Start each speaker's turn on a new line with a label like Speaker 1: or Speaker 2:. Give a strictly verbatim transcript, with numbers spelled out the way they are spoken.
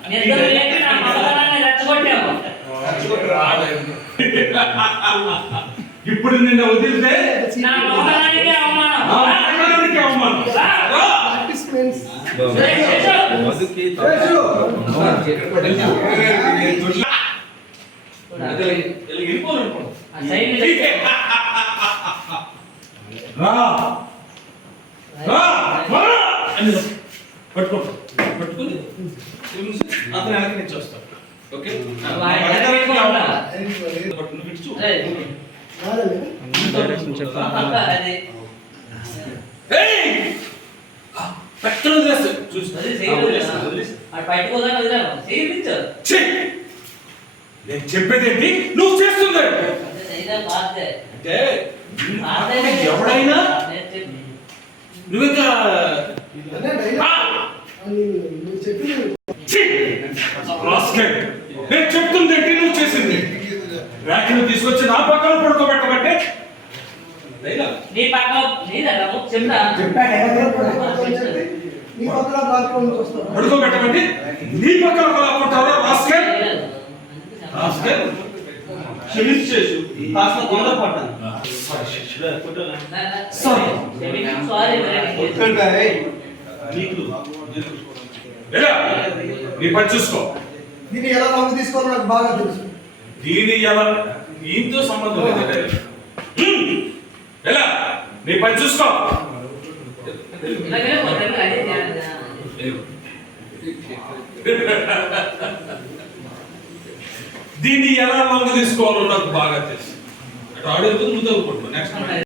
Speaker 1: ఇప్పుడు నిన్న వదిలితే అవమానం. పట్టుకో పట్టుకుని అతను వెనక్కి నుంచి వస్తాడు. ఓకే నేను చెప్పేది ఏంటి నువ్వు చేస్తుంది అంటే ఎవడైనా నువ్వు ఇంకా నేను చెప్తుంది ఏంటి నువ్వు చేసింది ర్యాక్ను తీసుకొచ్చి నా పక్కన పడుకోబెట్టబట్టే
Speaker 2: నీ పక్కన
Speaker 1: పడుకోబెట్టబట్టి నీ పక్కన పడుకుంటావా రాస్కెల్ రాస్కెల్ క్షమించేసు కాస్త తొందరపడ్డాను సారీ సారీ నీకు ఎలా నీ పని చూసుకో.
Speaker 3: దీన్ని ఎలా లాంగ్ తీసుకోవాలో నాకు బాగా తెలుసు.
Speaker 1: దీని ఎలా దీంతో సంబంధం లేదు. ఎలా నీ పని చూసుకో. దీన్ని ఎలా లాంగ్ తీసుకోవాలో నాకు బాగా తెలుసు. అటు ఆడే ముందు నువ్వు తగ్గుకుంటున్నావు నెక్స్ట్